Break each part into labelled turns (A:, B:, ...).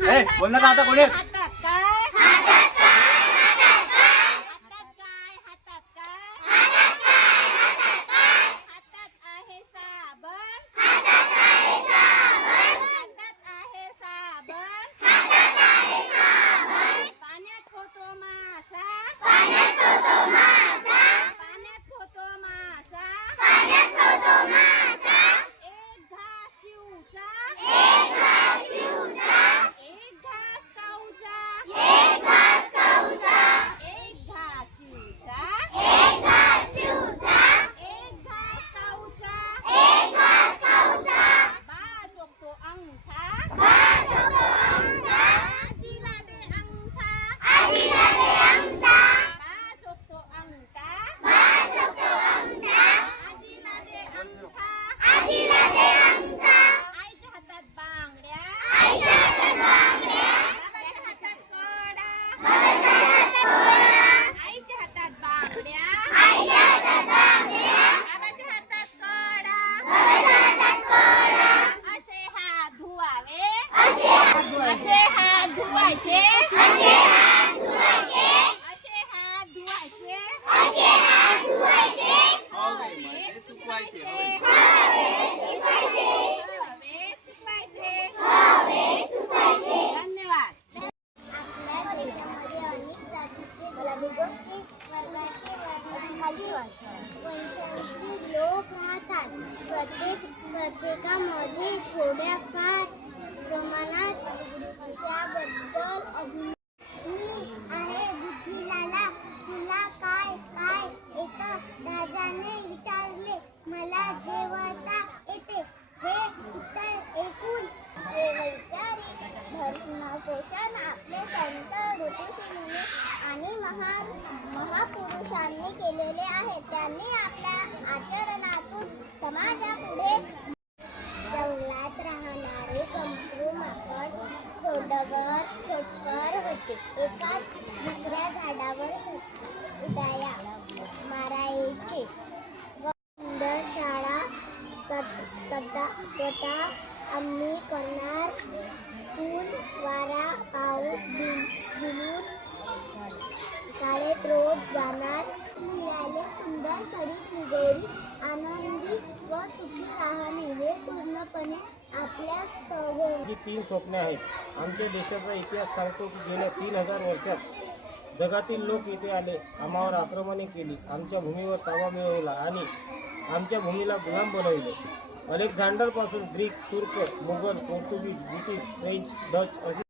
A: पुढे
B: हातात काय हातात काय हातात काय हातात आहे साबण हातात आहे साबण पाण्यात होतो मासा पाण्यात होतो मासा.
C: वंशांची लोक राहतात. प्रत्येक प्रत्येकामध्ये थोड्याफार धर्मकोशान आपले संत ऋषीमुनी आणि महान महापुरुषांनी केलेले आहे त्यांनी आपल्या आचरणातून समाजापुढे जंगलात राहणारे कंपरू माकड थोडगर खोटकर होते. एका दुसऱ्या झाडावर उ- शाळेत रोज जाणार. मिळाले सुंदर शरीर निगोरी आनंदी व सुखी राहणे. हे पूर्णपणे आपल्या सवय.
D: ही तीन स्वप्ने आहेत. आमच्या देशाचा इतिहास सांगतो की गेल्या तीन हजार वर्षात जगातील लोक इथे आले आम्हावर आक्रमणे केली आमच्या भूमीवर ताबा मिळवला आणि आमच्या भूमीला गुलाम बनवले. अलेक्झांडरपासून ग्रीक तुर्क Mughal Portuguese British French Dutch असे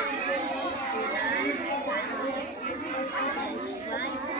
C: Vai, vai,
E: vai.